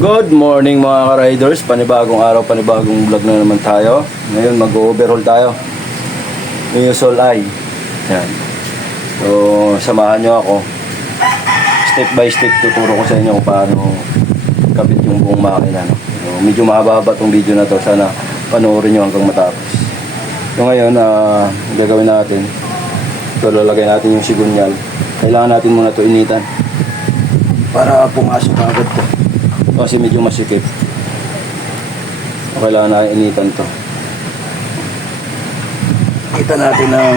Good morning mga ka-riders, panibagong araw, panibagong vlog na naman tayo. Ngayon mag-overhaul tayo ng Yusol I. Yan. So samahan nyo ako. Step by step tuturo ko sa inyo kung paano kabit yung buong makina, no? So, medyo mahaba itong video na to, sana panoorin nyo hanggang matapos. So ngayon gagawin natin, so lalagay natin yung sigunyal. Kailangan natin muna to initan para pumasok agad to, kasi medyo masikip. Kailangan na initan to. Kita natin ng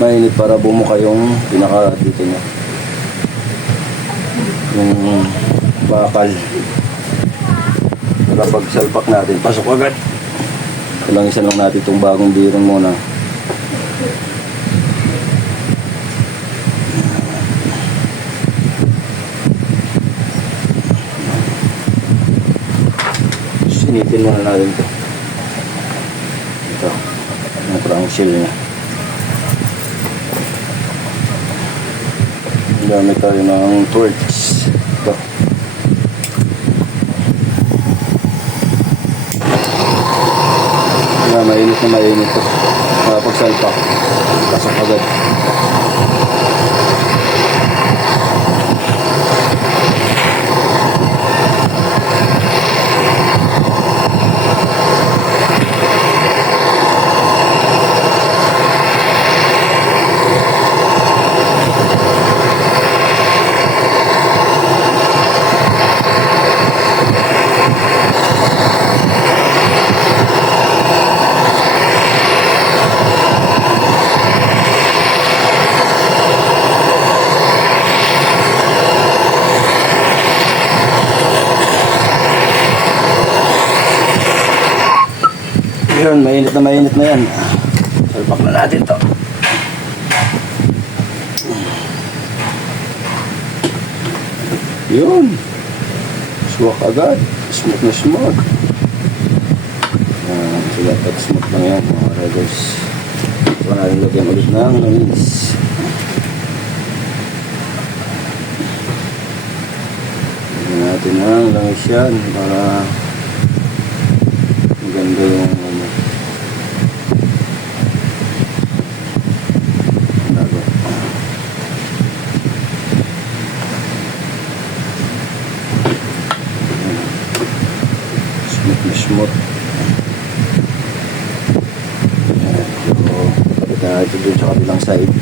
mainit para bumuka yung pinaka dito niya, yung bakal, para pag salpak natin pasok agad. Kailangan isa lang natin itong bagong bearing muna. Sinitin muna natin ito. Ito, yung crown seal niya. Gamit tayo ng torch. Ito. Mainit na mainit ito. Kapag salpak, pasok agad. Yun, mainit na yan. Salpak na natin to. Yun, swak agad. Smooth na smooth. Sila at smooth lang yan mga riders. So natin lagyan ulit ng langis. Lagyan natin ng langis yan para maganda yung smooth. So, kapit na ito dun sa kabilang side.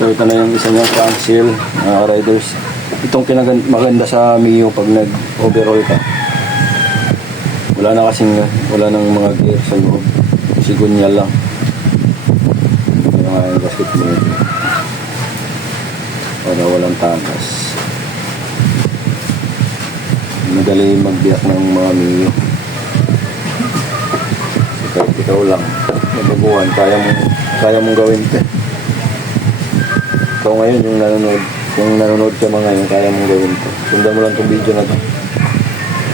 So, ito na yung isa niyang crank seal, mga riders. Itong maganda sa Mio pag nag-overhaul ka. Wala nang mga gear sa loob. Sigunyal lang. Ito nga yung gasket mo ito. Para walang tagas. Madali magbiyak ng mga Mio. So, kahit ikaw lang nabaguhan, kaya mong gawin ito. Ikaw ngayon yung nanonood ka mga ngayon, kaya mong gawin ito. Sundan mo lang itong video na ito,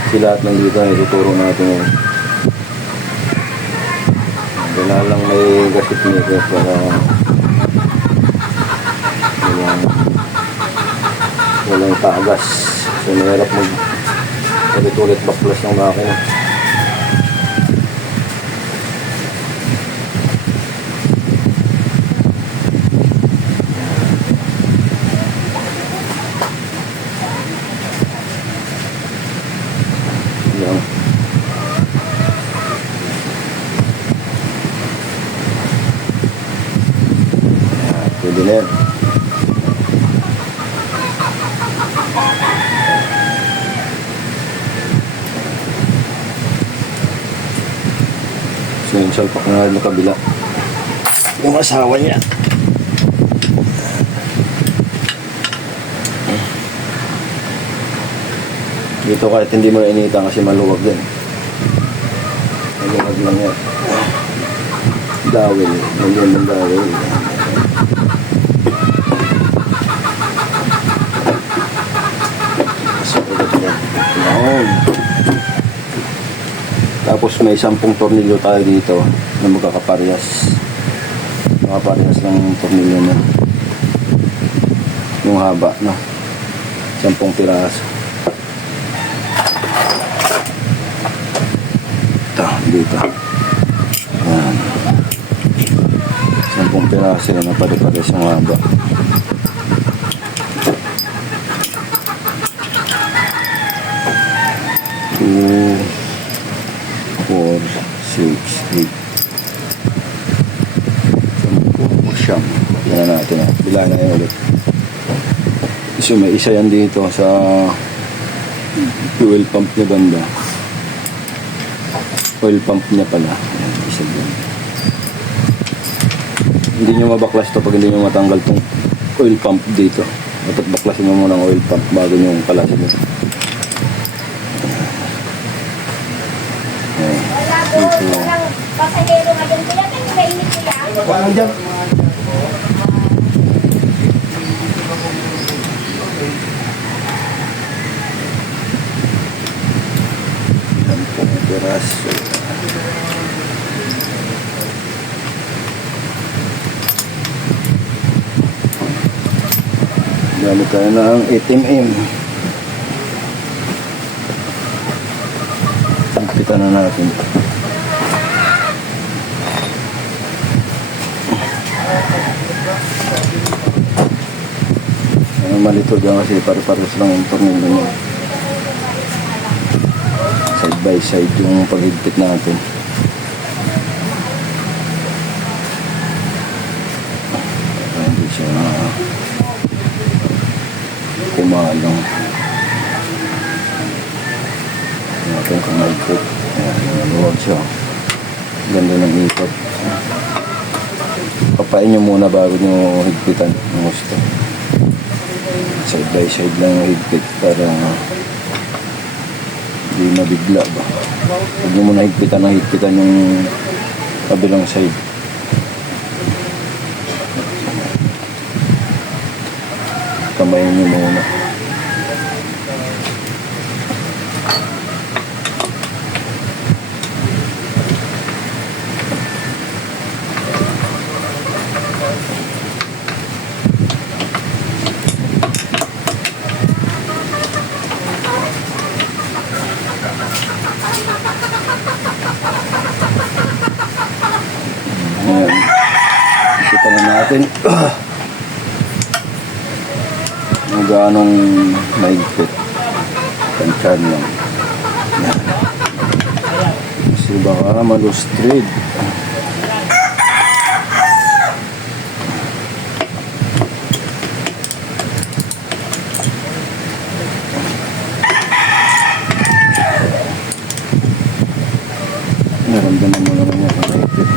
kasi lahat ng dito ay tuturo natin ngayon. Kailangan lang may gasket maker para walang tagas. So mahirap ulit-ulit baklas ng makina. Yan. Pwede na yan. So yung salpak na rin kabila yung asawa niya. Dito kahit hindi mo na initan kasi maluwag din. Maluwag lang yan. Dawil. Nagyan ng dawil. So ulit yan. Yan. Tapos may 10 tornilyo tayo dito na magkakaparyas. Makaparyas ng tornilyo na yung haba, no? 10 piraso. Ito, dito. Yan. 10 piraso yan, napali-pares yung haba. 2, 4, 6, 8. Siyam. Tingnan natin. Bilaan na yun ulit. So, may isa yan dito sa fuel pump niya banda. Oil pump niya pala. Ayan, isa dyan. Hindi nyo mabaklas to pag hindi nyo matanggal tong oil pump dito. Dapat baklasin nyo muna ang oil pump bago nyo kalasin ito. Dito. Pasahero nga dyan. Kaya kan mainit ko yan. Paano dyan? Piraso. Gamit tayo ng 8mm. Higpitan na natin. Malito dyan kasi pare-pares lang yung tornilyo niya. Side by side yung paghigpit natin. Hindi siya kumalong. Natin kung malipot. Ayan, maluwag siya. Ganda ng ikot. Papain nyo muna bago nyo higpitan ng gusto. Side by side lang yung higpit para hindi mabigla ba. Huwag nyo muna higpitan yung kabilang side. Kamayin nyo muna. Ayan. Kita na natin kung gaanong mahigpit. Tansyan lang. Ayan. Kasi baka malustrid. Naramdaman mo naman niya kung mahigpit.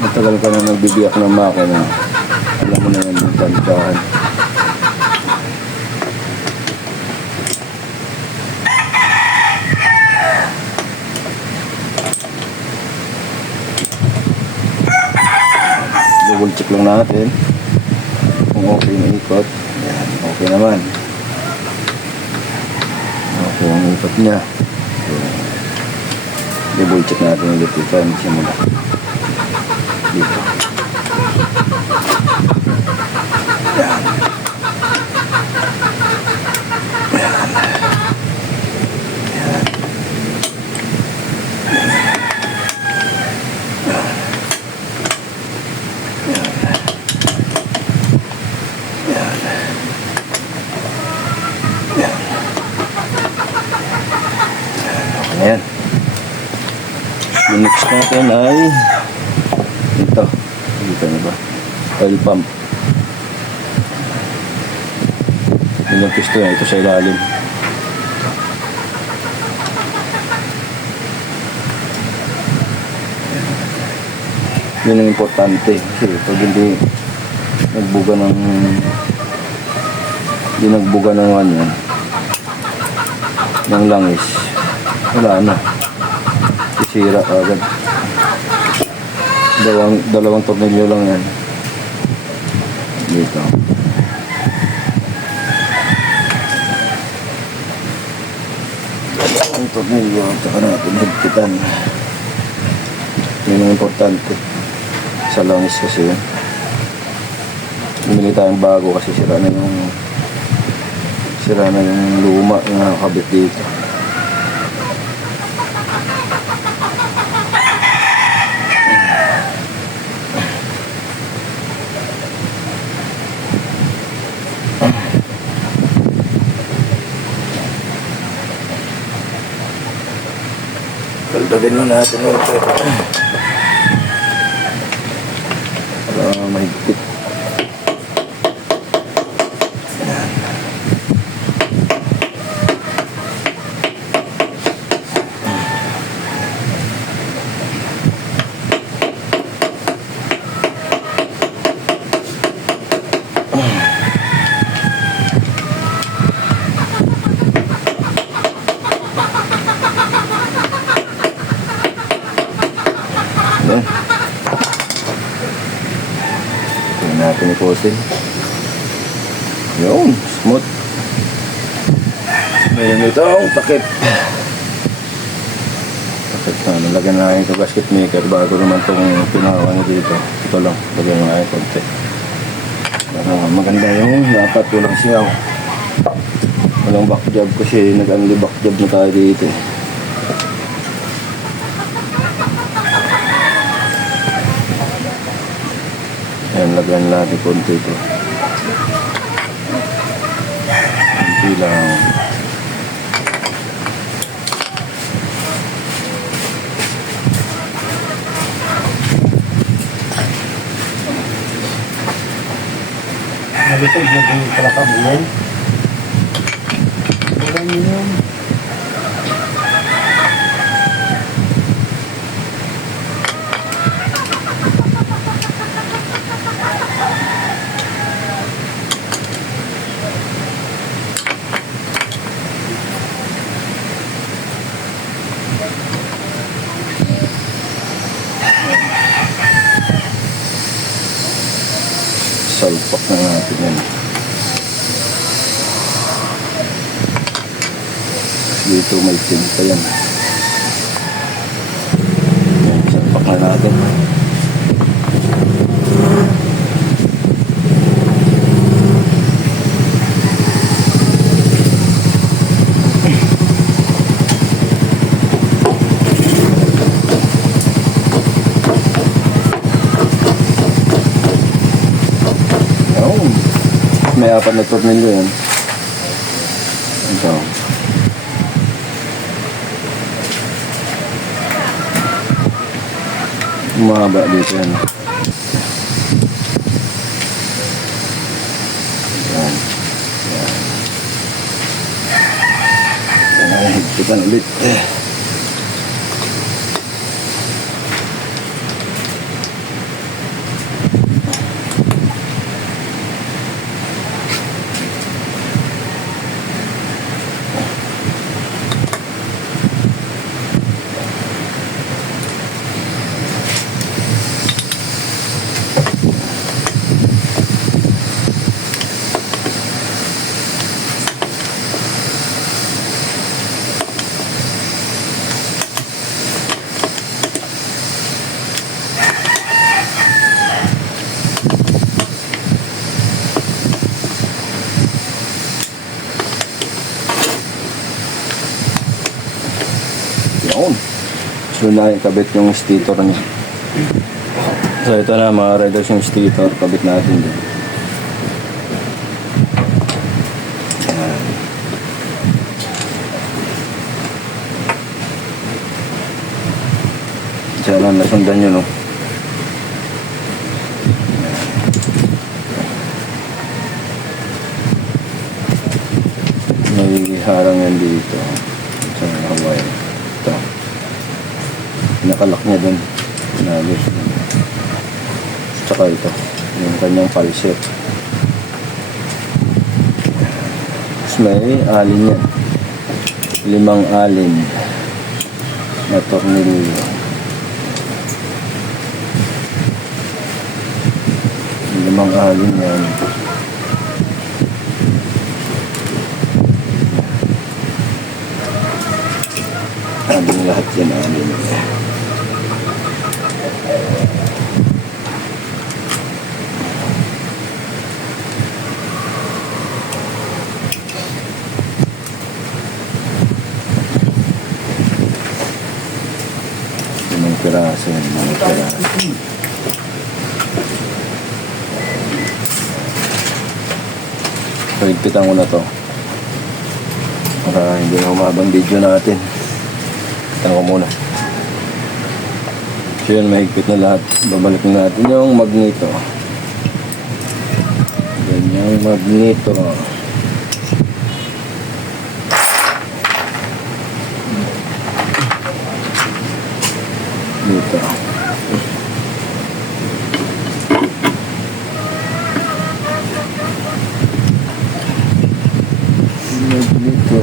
Matagal ka na nagbibiyak ng makina. Alam mo na yan yung tansyahan. Double check lang natin kung okay na ikot. Ayan, okay naman. Okay ang ikot niya. So, double check natin yung lipitan. Simula dito. Ayan. Ayan. Ayan. Ayan. Yung next natin ay ito. Dito na ba? Oil pump. Yung piston ito sa ilalim. Yun ang importante. Kasi pag hindi nagbuga ng ano ng langis, wala na. Isira agad. Dalawang tornilyo lang yan. Dito. Ang tornilyo, tsaka natin higpitan. Yun ang importante. Sa langis kasi yun. Bumili tayong bago kasi sira na yung luma yung nakakabit dito. Dagdagan na natin ito. Para mahigpit. Ayan. Tingnan natin ikutin. Yun, smooth. Ngayon ito ang takip. Takip na, nalagyan na ito gasket maker bago naman itong pinawa nyo dito. Ito lang, lagyan na ito konti. Para maganda yung dapat walang siyaw. Walang back job kasi nag-only back job na tayo dito. Ayan, lagyan natin konti ito. Konti lang. Nalitog na din pala ka bulan. Bulan yun. Salpak na natin yan. Dito may tinta yan. Yan, salpak na natin. May apat na tornilyo yan. Ito. Umahaba dito yan. Yan. Yan. Yan. Higpitan ulit. Yun. So na kabit yung stator niya. So ito na mga riders yung stator. Kabit natin din. Yan. Diyan lang nasundan nyo, no? May harang yan dito. Sa Hawaii. Ito. Nakalak niya dun. Nagos. Tsaka ito. Yung kanyang pulser. Tapos may alin yan. 5 alin na tornilyo. 5 alin yan. Aling lahat yan, aling. Mga piraso yan, mga piraso. Pagpitan ko na to para hindi na umabang video natin. Pitan ko muna. So yun, mahigpit na lahat. Babalik na natin yung magneto. Yan yung magneto. Dito. Dito.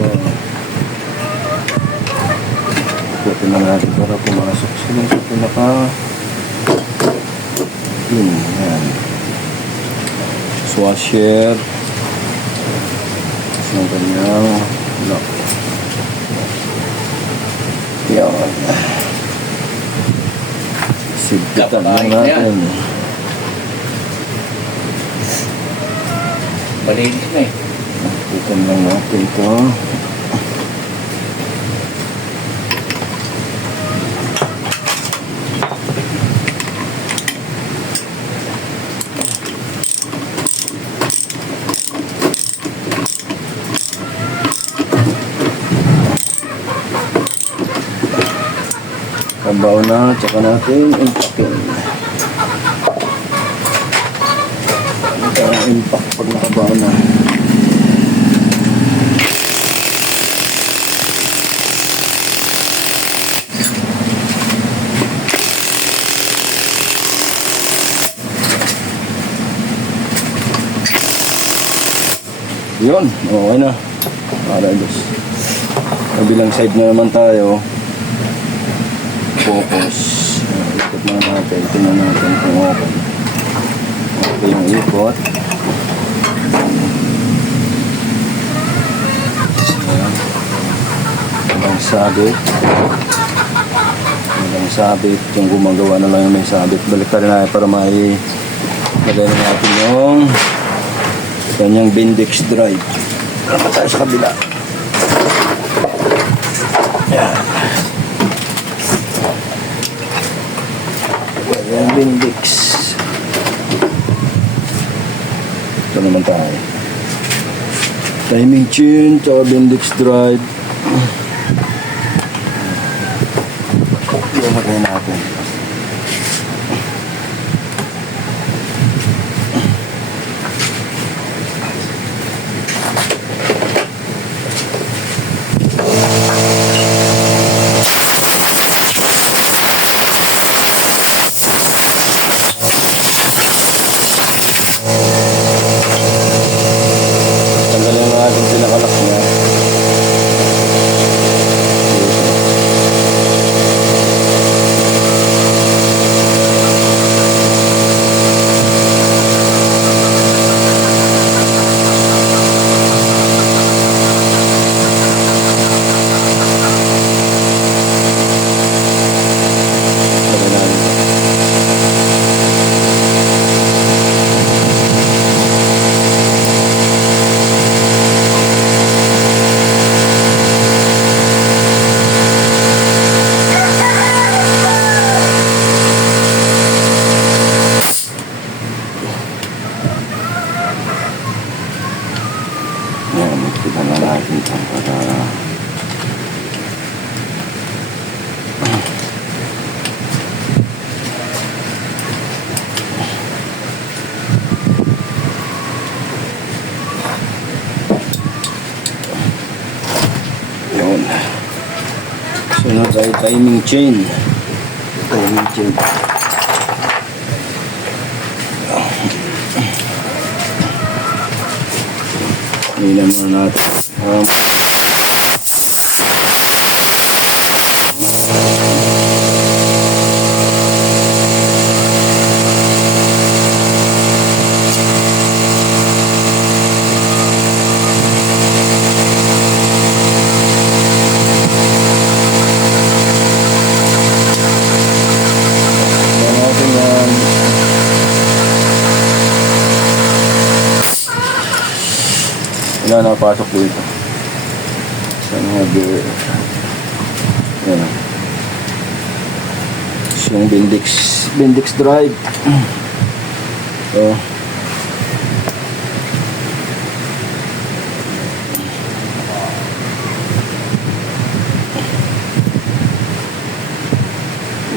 Ito na natin para pumasok sila sa pinaka yun, yan. Swasher. Sa kanyang lock. Yan. Sigpitan lang natin. Malinis na eh. Sigpitan lang natin ito. Kabaw na, tsaka natin impakin. Parang impact pag nakabaw na. Yun, okay na. Para dos. Kabilang side na naman tayo. Focus. Ikot na natin. Tingnan natin kung okay. Okay yung ikot. Ayan. Walang sabit. Walang sabit. Yung gumagawa na lang yung may sabit. Balik ka rin natin para may lagay na natin yung kanyang Bendix drive. Wala pa tayo sa kabila. Ayan. Yung Bendix. Ito naman tayo. Timing chain, tsaka Bendix drive. Ilagay natin. Tanggalin natin pinakalak niya. Tanggalin natin. Yan, magpita na natin ito para yun. Sunod ay timing chain. Timing chain. Hilan muna natin. na napasok dito. Sa mga gear. Yan. Ito yung Bendix drive. So,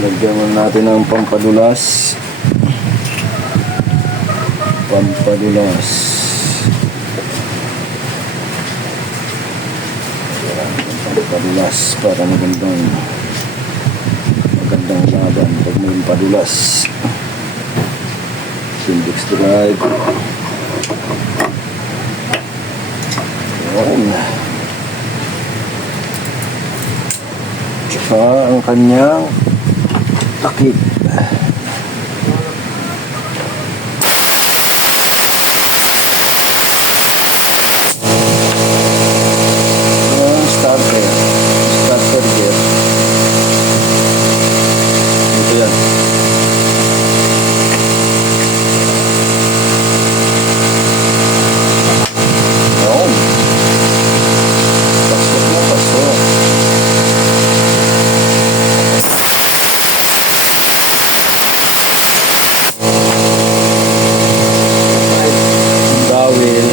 lagyan mo natin ng pampadulas. Pampadulas para magandang laban pag may padulas. Bendix drive. Ayan. Tsaka ang kanyang takip. Starter gear. Ito yan. Ayan. Pasok na, pasok. Dawil.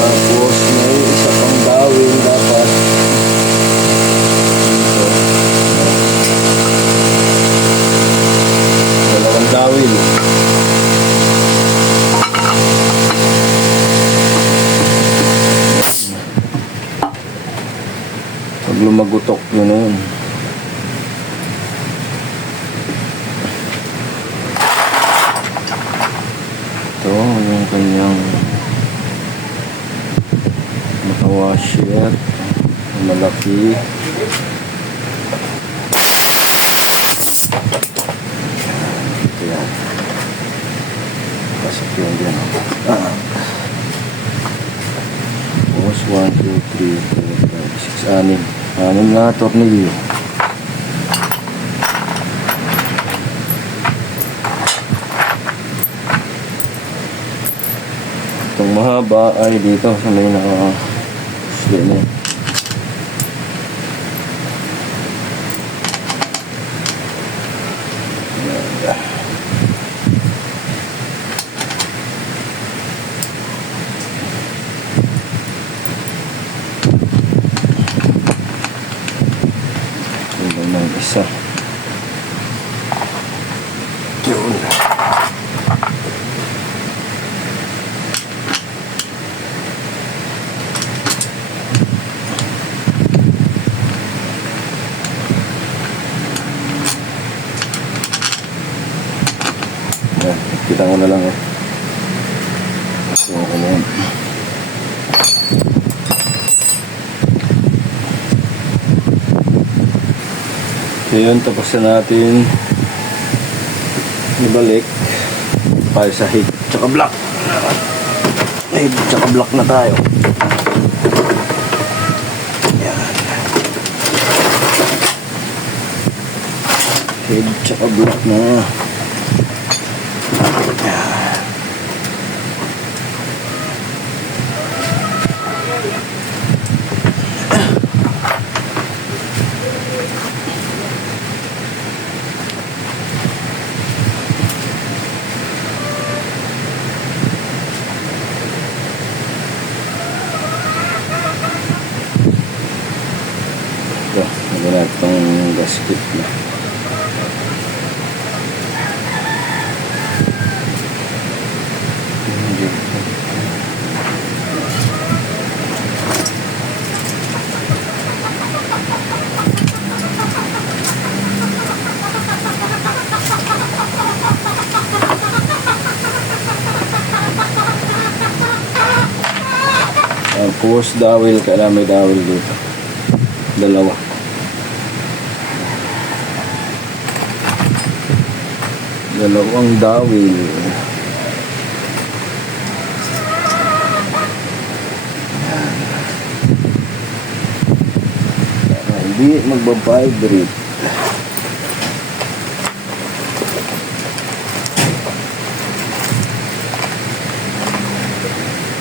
Tapos may isa pang dawil dapat dito. Dalawang dawil. Pag lumagutok yun na yun. Ito yung kanyang washer malaki. Ito yan. Pasok yun dyan. Tapos 1, 2, 3, 4, 5, 6, 6 na tornilyo. Itong mahaba ay dito sa may naka-slit na yun. Ito ng isa. Yun. Kita ko na lang eh. So, ano yan. So yun, tapos na natin ibalik tayo sa head tsaka block. Head tsaka block na tayo. Yan. Head tsaka block na. Ito, nagana itong gasket na. Tapos dawil, kailangan may dawil dito. Dalawa. Dalawang dawil. Yan. Para hindi magbabibrate.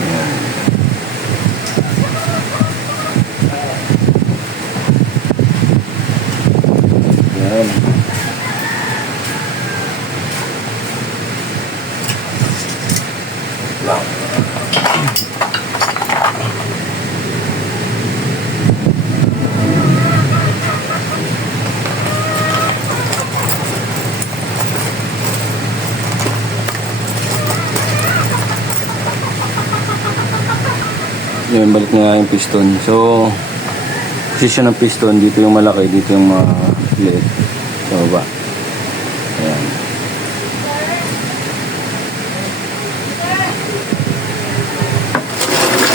Yan. Yung balik na nga yung piston. So, position ng piston, dito yung malaki, dito yung maliit. Sa baba. Ayan.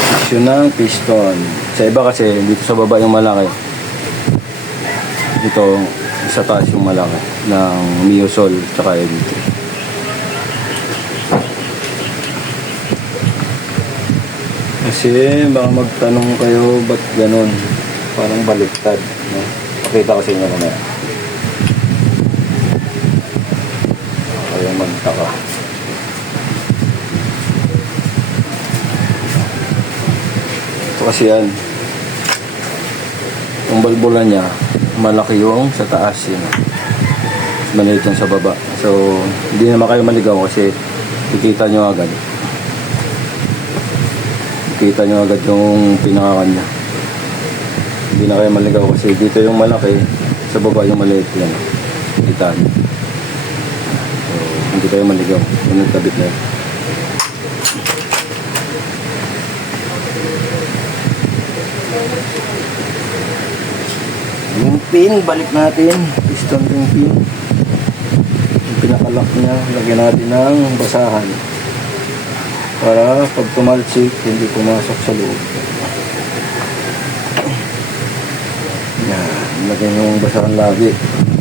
Position ng piston. Sa iba kasi, dito sa baba yung malaki. Dito, sa taas yung malaki ng Miosol tsaka dito. Kasi baka magtanong kayo ba't ganun, parang baliktad, no? Pakita ko sa inyo mamaya. Kaya magtaka. Ito kasi yan, yung balbula niya malaki yung sa taas yun, maliit yung sa baba. So hindi naman kayo maligaw kasi kikita nyo agad yung pinakakan niya. Hindi na kayo maligaw kasi dito yung malaki, sa baba yung maliit yan, kita nyo. So hindi kayo maligaw kung nagkabit na yun. Yung pin, balik natin. Piston yung pin. Yung pinakalock niya, lagyan natin ng basahan. Para pag tumalsik, hindi pumasok sa loob. Yan, lagyan yung basahan lagi.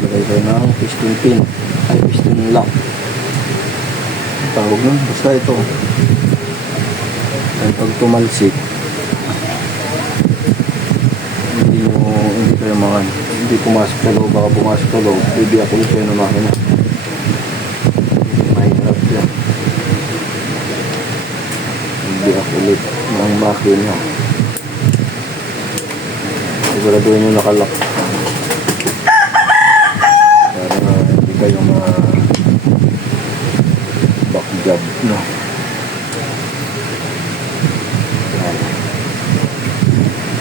Lagay tayo ng piston pin. Ay, piston lock. Ang tawag nun, basta ito. Ay, pag tumalsik, hindi kayo makan, hindi pumasok sa loob, baka pumasok sa loob, bibiyak ulit kayo ng makina. Mahirap yan, bibiyak ulit ng makina. Siguraduhin nyo nakalak para hindi kayo backjob, no?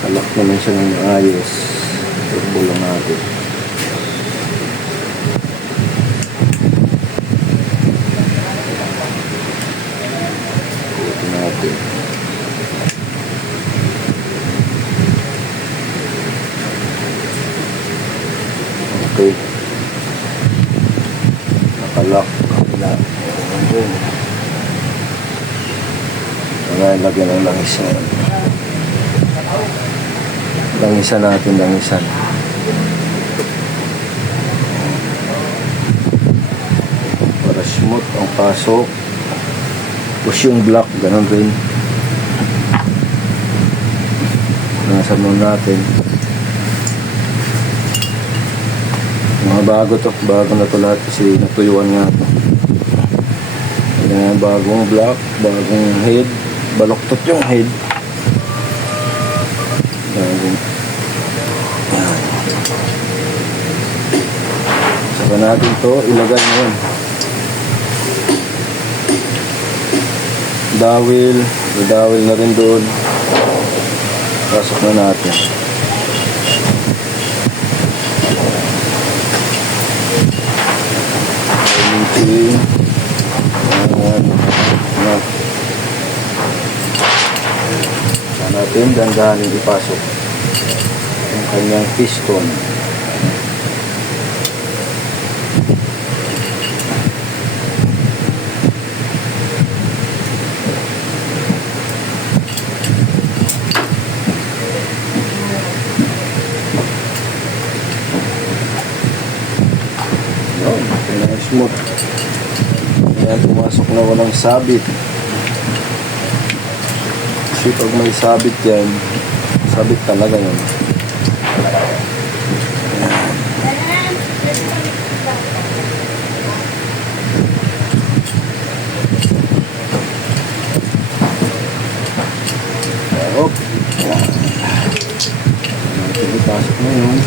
Kalak naman siya ng ayos. Turbo lang natin. Ito natin. Okay. Nakalak. Kabila. Ngayon, lagyan ng langis na. Langisan natin, langisan. Para smooth ang pasok. Push yung block, ganun rin. Langisan muna natin. Mga bago to, bago na to lahat kasi natuyuan nga to. Ayan, bagong block, bagong head. Baloktot yung head. Bagong saka natin to ilagay ngayon. Dawil na rin doon. Pasok na natin. Ayan. Saka natin dandahanin ipasok yung kanyang piston. Smooth. Ayan, pumasok na walang sabit. Kasi pag may sabit yan, sabit talaga yun. Hop. Ipasok na yun.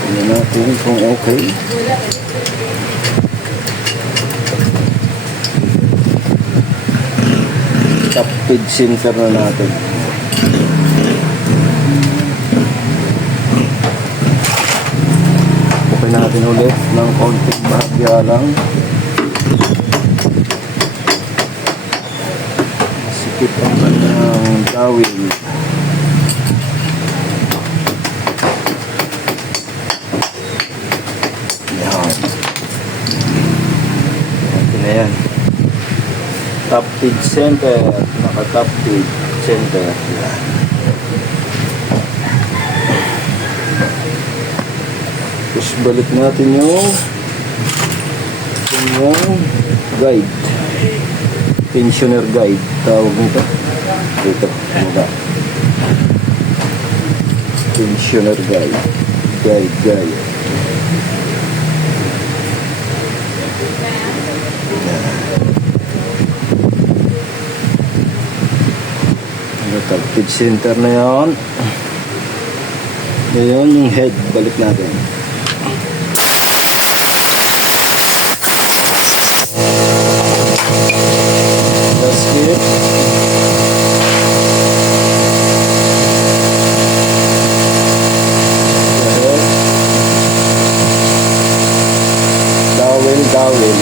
Tingnan natin kung okay. Top feed center na natin. Okay natin ulit ng konting bahagya lang. Sikip ang kanyang Dawin. Yan. Okay na yan. Top feed center. Naka top feed center. Yan. Tapos balik natin yung guide. Pensioner guide. Tawag nito. Dito. Muna. Pensioner guide. Guide. Feed center na yan. Ngayon yung head. Balik natin. Gasket. Dowel.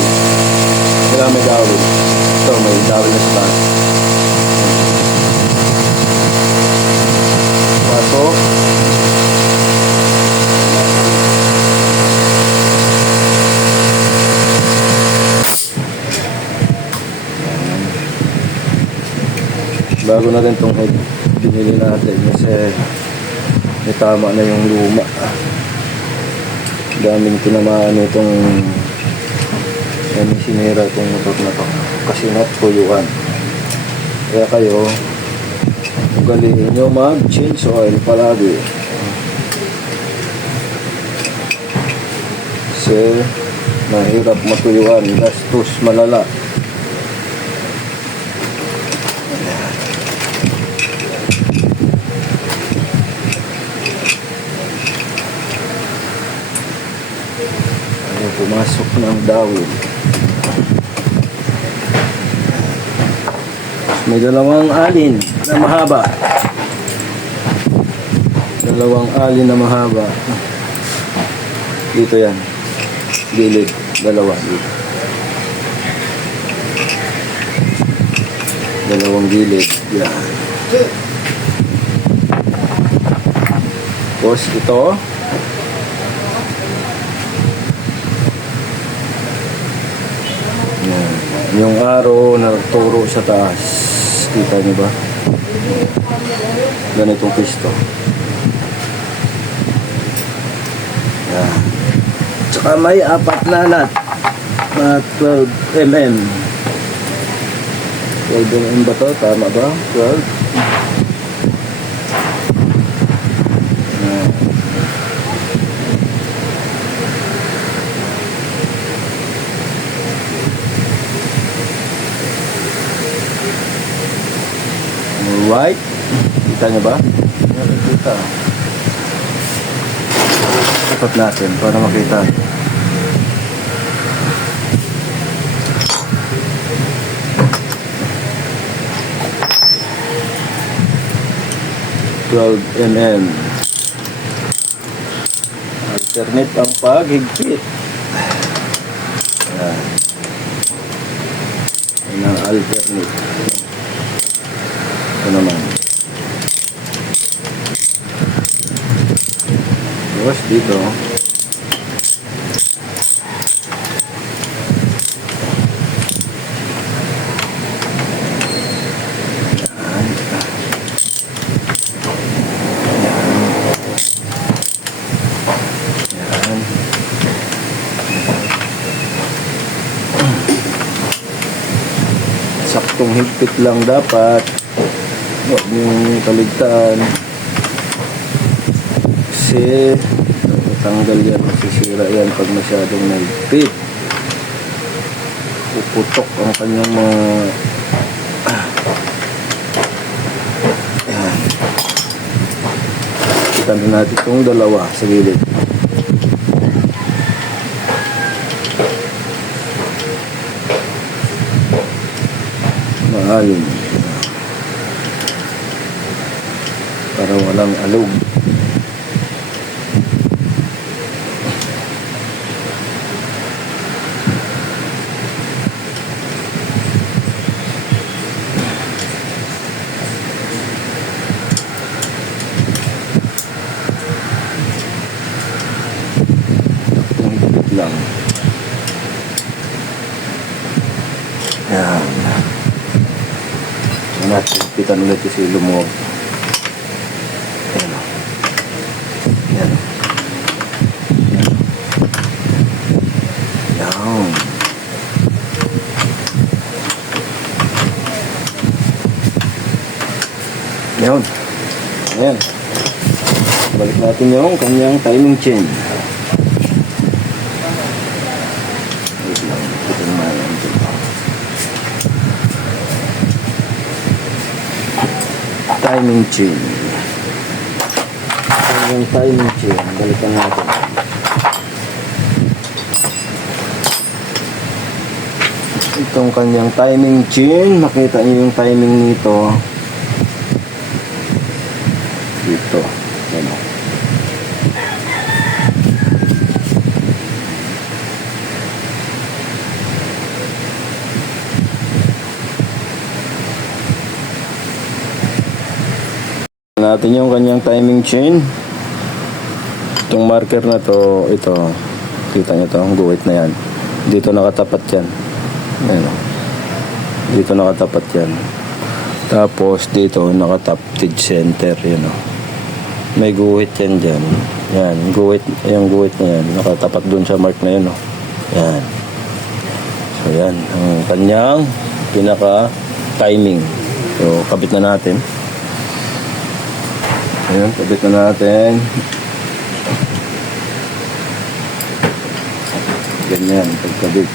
Kailangan may dowel. Ito, may dowel na sa taas. Pasok. Bago na rin itong head binili natin kasi may tama na yung luma. Daming tinamaan itong sinira itong motor na to kasi natuyuan. Kaya kayo ugaliin nyo mag-change oil palagi kasi mahirap matuyuan, gastos malala. Ayun, pumasok ng dawin. May dalawang alin na mahaba. Dito yan. Gilid. Dalawa. Dito. Dalawang gilid. Yan. Tapos ito. Yan. Yung arrow na turo sa taas. Kita niyo ba? Ganitong pisto. Yan. Tsaka may 4 na nut na 12 mm. 12 mm ba to? Tama ba? 12. Yan. Alright. Kita nyo ba? Kita. Ikot natin para makita. mm. Alternate ang paghigpit. Ayan. Ayan ang alternate. Ito naman. Tapos dito. Saktong higpit lang dapat. Huwag niyong kaligtaan kasi tanggal yan, masisira yan pag masyadong nahigpit. Puputok ang kanyang mga yan. Kita na natin itong dalawa sa gilid. Mahalin para walang alog. higpitan ulit kasi lumuwag. Ayan o. Ayan o. Ayan. Ayan. Ayan. Balik natin yung kanyang timing chain. Wait lang. Ito naman ang timing chain. Yung timing chain, balikan natin. Itong kanyang timing chain, makita niyo yung timing nito. Dito. Ano? Natin yung kanyang timing chain. Itong marker na to, ito, kita nyo to, ang guhit na yan. Dito nakatapat yan. Ayan. Dito nakatapat yan. Tapos dito nakatap dead center, yun o. May guhit yan dyan. Yan, guhit, yung guhit na yan, nakatapat dun sa mark na yun o. Yan. So yan, ang kanyang pinaka timing. So kabit na natin. Ayan, kabit na natin. Ganyan, pagkabit.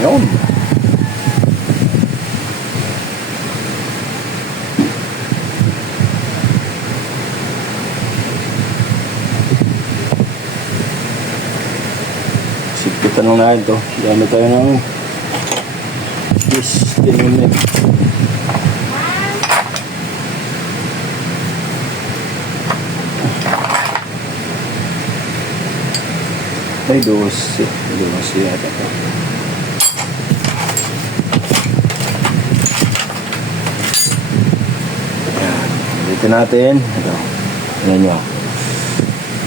Yun. Sipitan lang natin ito. Gamit tayo ng 10 minutes. Ay, 12 yata ito. Ulitin natin. Ito. Ayan nyo.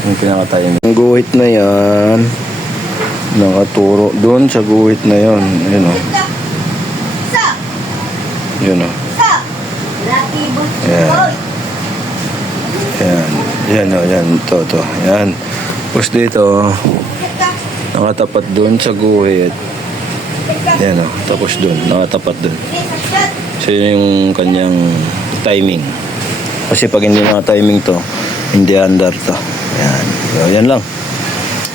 Yung pinakatayin. Yung guhit na yan, nakaturo doon sa guhit na yan. Ayan o. Ayan o. Ayan. Ayan. Ayan o. Ayan. Ito. Ayan. Tapos dito, nakatapat doon sa guhit. Ayan o. Tapos doon. Nakatapat doon. So yun yung kanyang timing. Kasi pag hindi naka-timing to, hindi under to. Yan. So, yan lang.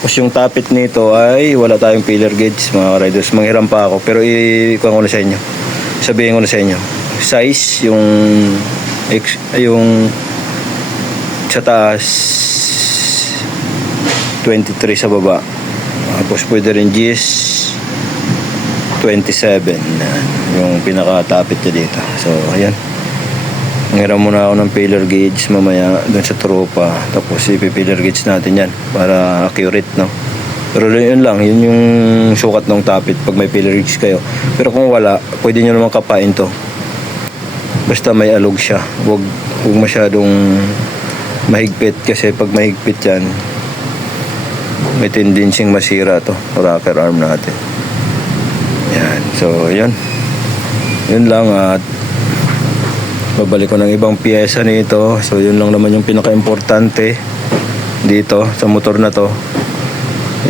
Tapos yung tapit nito ay wala tayong filler gauge, mga riders. Manghiram pa ako. Pero ikuha ko na sa inyo. Sabihin ko na sa inyo. Size, yung sa taas, 23 sa baba. Tapos pwede rin GS 27. Yan. Yung pinaka-tapit niya dito. So, ayan. Ngiram muna ako ng filler gauge mamaya doon sa tropa. Tapos ipipiller gauge natin yan para accurate, no? Pero yun lang, yun yung sukat ng tapit pag may filler gauge kayo. Pero kung wala, pwede nyo naman kapain to. Basta may alog siya. Huwag masyadong mahigpit kasi pag mahigpit yan, may tendency masira to rocker arm natin. Yan. So, yun. Yun lang at babalik ko ng ibang piyesa nito. So yun lang naman yung pinaka-importante dito sa motor na to,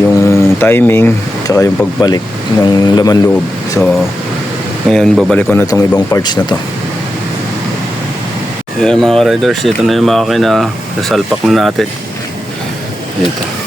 yung timing tsaka yung pagbalik ng laman loob. So ngayon babalik ko na tong ibang parts na to. Mga riders, ito na yung makina, sasalpak na natin dito.